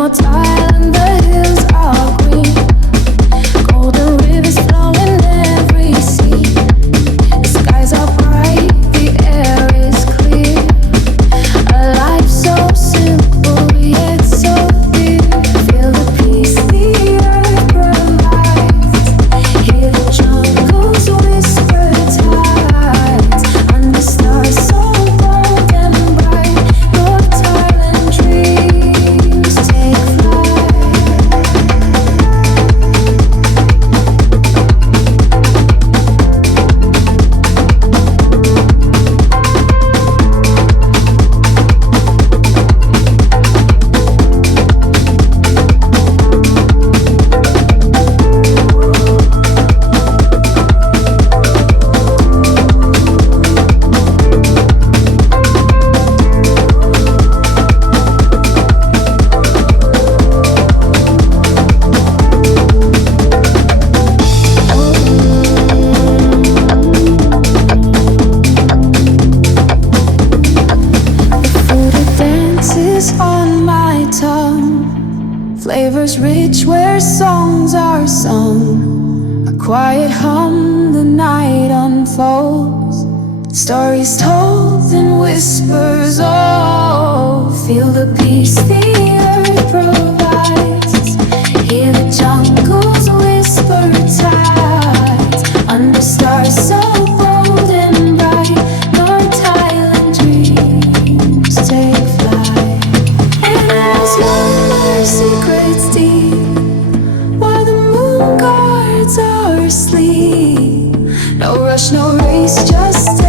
North Thailand, the hills are green, golden rivers flowing every sea. The skies are bright, the air is clear. A life so simple yet so dear. Feel the peace the earth provides. Hear the jungle's whisper tides. Under stars so bold and bright. North Thailand dreams take flight. Dances on my tongue, flavors rich where songs are sung. A quiet hum, the night unfolds. Stories told in whispers, oh, feel the peace the earth provides. Hear the jungle's whisper tides. Under stars so bold and bright. North Thailand dreams take flight. And as your secrets deep, while the moon guards our sleep. No rush, no race, just